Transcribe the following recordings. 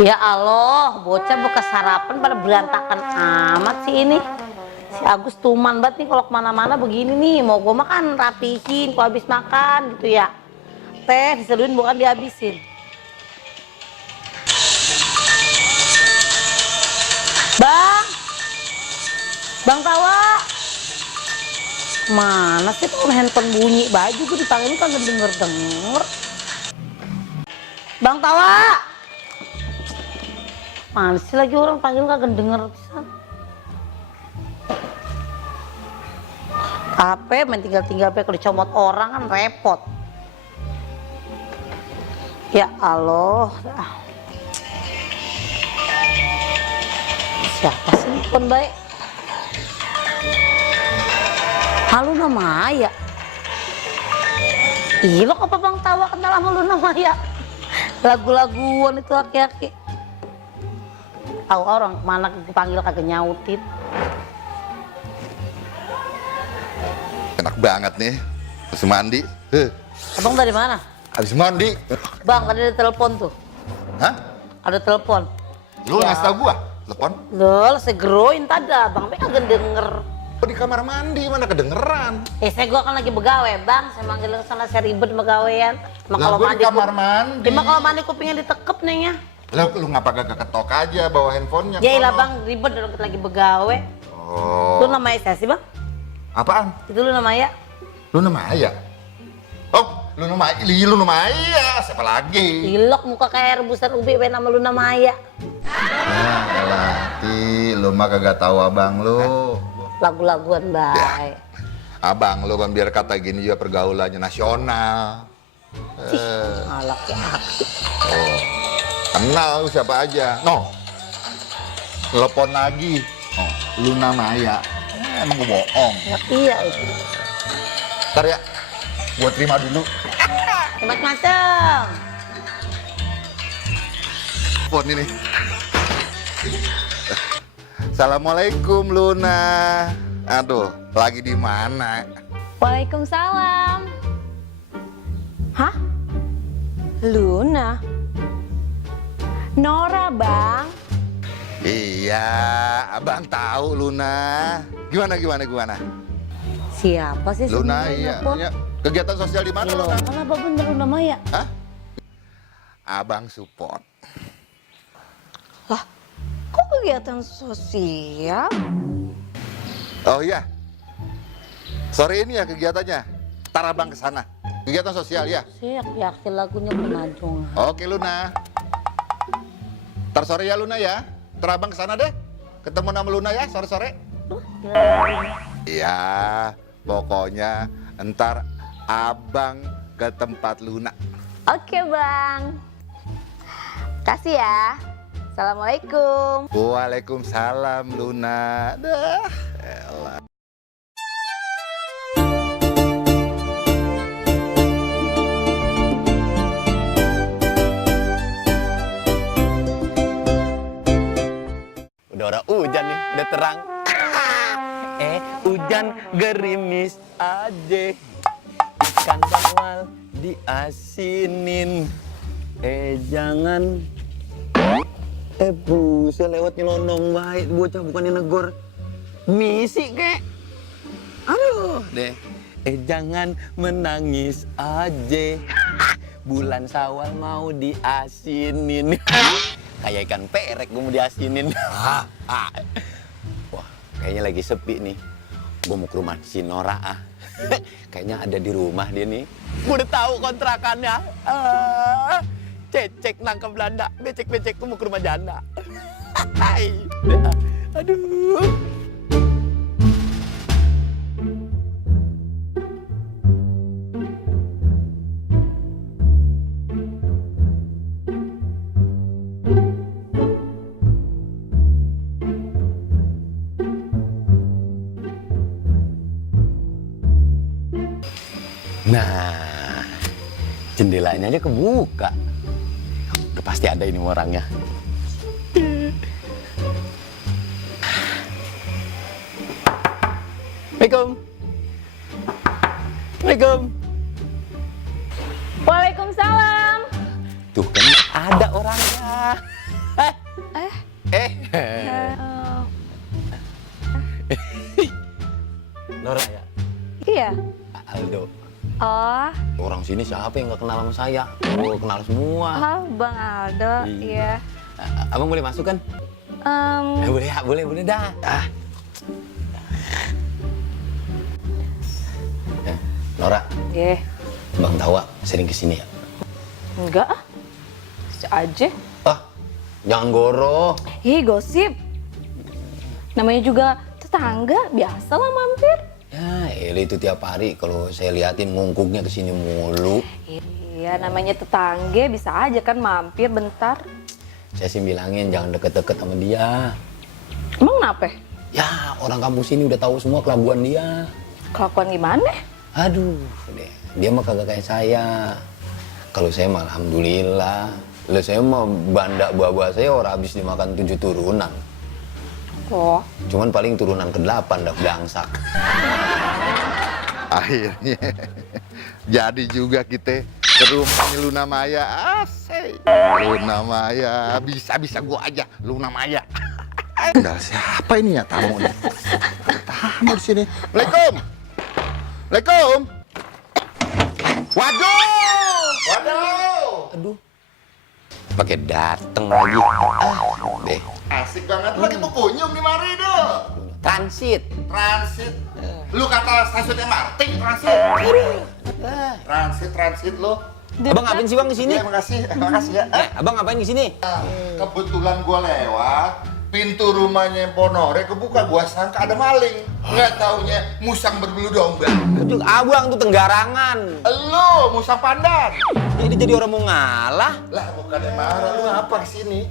Ya Allah, bocah bekas sarapan pada berantakan amat sih ini. Si Agus tuman banget nih kalau kemana-mana begini nih. Mau gue makan rapihin, kok habis makan gitu ya. Teh diseluin bukan dihabisin. Bang, Bang Tawa. Mana sih tuh handphone bunyi baju gue dipanggil kagak denger-denger. Bang Tawa. Mana sih lagi orang panggil kagak denger bisa. HP main tinggal-tinggal kalau dicomot orang kan repot. Ya Allah. Siapa sih pun baik? Halo nama Maya. Iya lo apa Bang Tawa kenal sama lu nama Maya? Lagu-laguan itu aki-aki. Tahu orang kemana dipanggil kagak nyautin. Enak banget nih, habis mandi. Abang dari mana? Habis mandi. Bang, tadi ada telepon tuh. Hah? Ada telepon. Lu Ya. ngasih tau gua? Telepon? Loh, segeroin tadi Bang, kagak denger. Oh, di kamar mandi, mana kedengeran? Gua kan lagi begawe, Bang. Saya manggil ke sana, saya ribet begawean. Lah gua di kamar mandi. Emang kalau mandi kupingnya ditekep nih ya. Lu ngapa gak ketok aja bawa handphonenya? Ya ilah sono? Bang, ribet dong lagi begawe. Oh. Lu namanya saya sih Bang? Apaan? Itu lu namanya? Lu nama Aya? Oh, lu nama Aya. Siapa lagi? Ilok muka kayak rebusan ubi, nama lu nama Aya. Nah, Elati, lu mah kagak tahu abang lu. Lagu-laguan baik. Abang lu kan biar kata gini juga pergaulannya nasional. Alak ya. Oh, kenal lu siapa aja. No, telepon lagi. Oh, lu nama Aya. Emang gua bohong. Ya, iya itu. Ntar ya, gua terima dulu. Macam-macam. Telepon ini. Assalamualaikum Luna. Aduh, lagi di mana? Waalaikumsalam. Hah? Luna? Nora, Bang? Iya, abang tahu Luna. Gimana? Siapa sih Luna, sebenarnya, iya. Pon? Iya. Kegiatan sosial di mana Loh, Luna? kenapa bener Luna Maya? Hah? Abang support. Lah, kok kegiatan sosial? Oh iya. Sore ini ya kegiatannya. Ntar abang ke sana. Kegiatan sosial ya. Saya yakin lagunya penajong. Oke Luna. Ntar sore ya Luna ya. Ntar abang ke sana deh. Ketemu sama Luna ya sore-sore. Iya, pokoknya ntar abang ke tempat Luna. Oke, Bang. Kasih ya. Assalamualaikum. Waalaikumsalam Luna. Dah, elah. Udah orang hujan nih, udah terang. Hujan gerimis aja. Ikan bawal diasinin. Jangan. Buset lewat nyelonong baik bocah bukannya negor. Misi kek. Aduh deh. Jangan menangis aja. Bulan Syawal mau diasinin. Kayak ikan perek gue mau diasinin. Wah, kayaknya lagi sepi nih. Gue mau ke rumah si Nora. Kayaknya ada di rumah dia nih. Gue udah tahu kontrakannya. Cecek nangkep Belanda. Becek-becek gue mau ke rumah janda. Aduh. Nah, jendelanya aja kebuka. Udah pasti ada ini orangnya. Assalamualaikum. Assalamualaikum. Waalaikumsalam. Tuh kan ada orangnya. sini siapa yang nggak kenal sama saya? Oh, kenal semua. Ah, Bang Aldo, iya. Abang boleh masuk kan? Boleh ya, boleh dah. Nora, Iya. Bang Tawa sering kesini ya? Enggak ah. Si aja. Jangan goro. Ih, gosip. Namanya juga tetangga, biasa lah mampir. Ya, Eli itu tiap hari kalau saya liatin ngungkungnya kesini mulu. Iya, namanya tetangga, bisa aja kan mampir bentar. Saya sih bilangin jangan deket-deket sama dia. Emang kenapa? Ya, orang kampung sini udah tahu semua kelakuan dia. Kelakuan gimana? Aduh, dia mah kagak kayak saya. Kalau saya mah alhamdulillah. Lah saya mah banda buah-buah saya orang habis dimakan 7 turunan. Oh. Cuman paling turunan ke-8 dah belangsak. Akhirnya jadi juga kita ke rumahnya Luna Maya. Asik. Luna Maya, bisa gua aja Luna Maya. Udah siapa ini ya tamu nih? Tamu di sini. Assalamualaikum. Assalamualaikum. Waduh. Aduh. Pakai dateng lagi. Deh. Asik banget. Lagi mau kunjung di mari dong. Transit. Transit. Lu kata stasiun MRT transit. Transit lo. Abang ngapain sih Bang di sini? Iya, makasih ya. Abang ngapain di sini? Kebetulan gua lewat, pintu rumahnya Ponore kebuka, gua sangka ada maling. Nggak taunya musang berbulu domba. Aduh, abang tuh tenggarangan. Elo, musang pandan. Jadi orang mau ngalah. Lah, bukannya marah, lu apa kesini?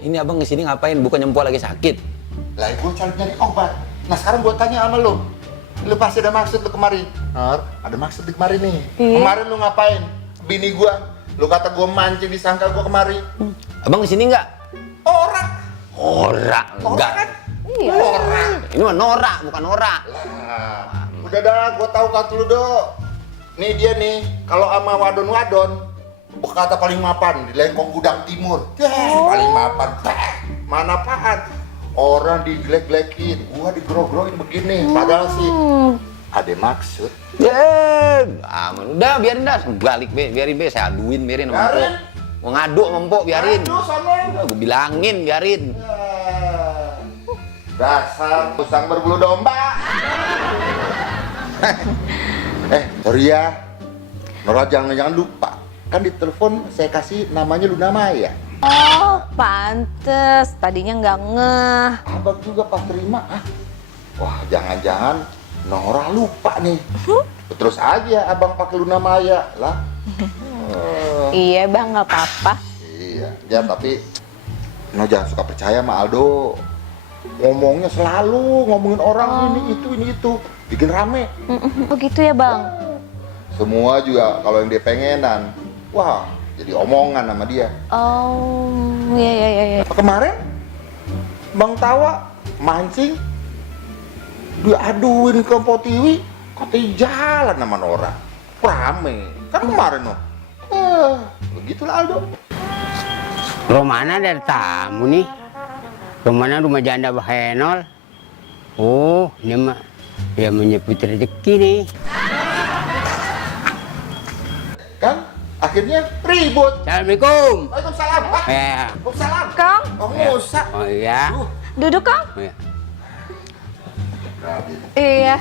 Ini abang kesini ngapain? Bukan nyempo lagi sakit. Lah, gua cari nyari obat. Nah, sekarang gua tanya sama lu. Lu pasti ada maksud lu kemari. Nor, ada maksud di kemari nih. Kemarin lu ngapain? Bini gua. Lu kata gua mancing disangka gua kemari. Abang kesini nggak? Orang. Ora, enggak. Kan? Iya. Orang. Ini mah Nora, bukan Nora. Lah, udah dah, gua tahu kata lu, Dok. Nih dia nih, kalau sama wadon-wadon, kata paling mapan di Lengkong Gudang Timur. Paling mapan. Mana apaan? Orang digelek-gelekin, gua digrog-grogin begini. Padahal sih ada maksud. Aman. Udah biarin dah, balik biarin saya aduin biarin sama Empok. Mau ngadu sama Empok biarin. Aduh, sono. Gue bilangin biarin. Dasar musang berbulu domba. Sorry ya. Nora jangan lupa. Kan di telepon saya kasih namanya Luna Maya. Oh, pantes. Tadinya nggak ngeh. Abang juga pas terima. Wah, jangan-jangan Nora lupa nih. Terus aja abang pakai Luna Maya lah. Iya bang, nggak apa-apa. Iya, ya tapi no jangan suka percaya sama Aldo. Ngomongnya selalu ngomongin orang ini itu, bikin rame. Oh gitu ya bang? Semua juga kalau yang dia pengenan, wah jadi omongan sama dia. Oh, iya. Kemarin Bang Tawa mancing, diaduin ke Potiwi, katanya jalan sama Nora. Rame, kan kemarin no. Begitulah Aldo. Romana dari tamu nih. Romana rumah janda Bahenol. Oh, ini mah dia menyebut rezeki nih. Kan akhirnya ribut. Assalamualaikum. Waalaikumsalam. Ya. Waalaikumsalam. Kang, Oh, Musa. Oh iya. duduk Kang. Oh, iya. Iya.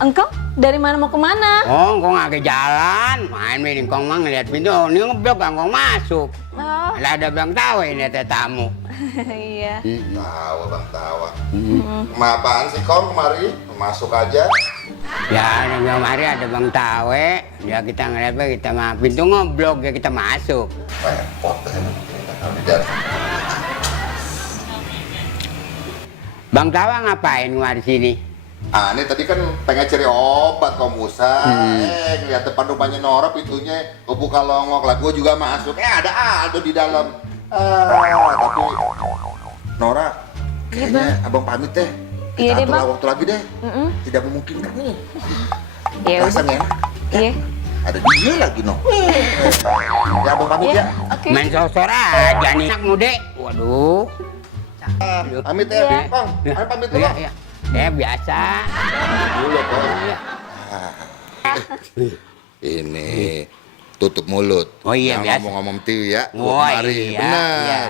Engkau dari mana mau kemana? Oh, kok nggak ke jalan? Main main kong mang ngeliat pintu, ini ngeblok kong masuk. Oh, Ada Bang Tawa ini ada tamu. iya. Tawa Bang Tawa. Apaan sih Kong kemari? Masuk aja. Ya, ada kemari ada Bang Tawe. Ya kita ngeliat kita mah pintu ngeblok ya kita masuk. Repot di dalam. Bang Tawa ngapain kemari sini? Ini tadi kan pengen cari obat kok Musa. Ngeliat depan rumahnya Nora pintunya kebuka longok lah. Gue juga masuk. Ada Aldo di dalam. Tapi Nora, kayaknya abang pamit deh. Iya Kita deh, atur Bang. waktu lagi deh. Tidak memungkinkan nih. Iya. Rasanya enak. Iya. Ada dia lagi no. Ya abang pamit ya. Oke. Main sosor aja nih anak muda. Waduh. Pamit ya, Kong. Ayo pamit dulu. Iya. Ya biasa. Dulu, Kong. Ini tutup mulut. Oh iya, Jangan biasa. ngomong-ngomong Tiwi ya. Oh Kemari. iya, Benar. iya.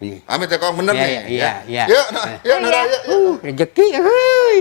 Ini. Amit ya kong bener Iya, nih. iya, iya. Yuk, nah, yuk, Nara, yuk. Rezeki, heuy.